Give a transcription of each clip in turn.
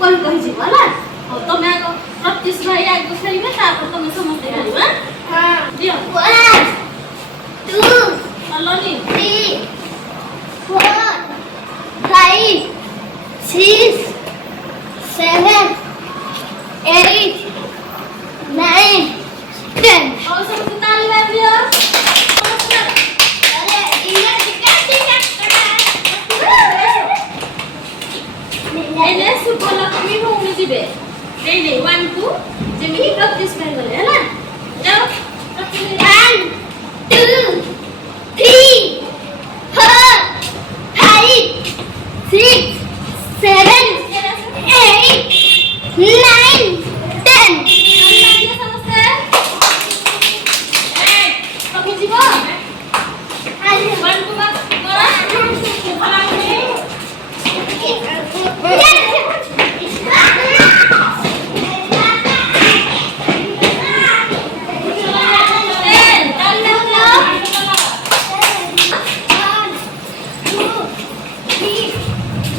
कहि कहि जी वाला हो तमे आगो प्रत्युष भाई आगो खेलिबे तापर तमे समझते खेलिबा हां दियो 1 2 अलनी 3 4 5 6 7 8 9 10 और सब ताली मार दियो अरे इधर एने सुबोला कमी होउनी जिबे नहीं नहीं 1 2 जेमिनी प्रैक्टिस कर गले हैला जाओ 1 2 3 4 5 6 7 8 9 10 समझते ए कमी जीवा आज 1 2 करा भला नहीं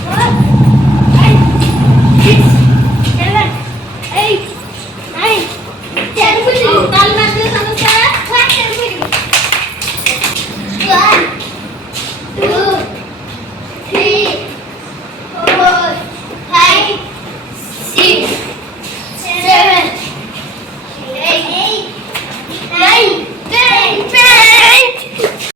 What?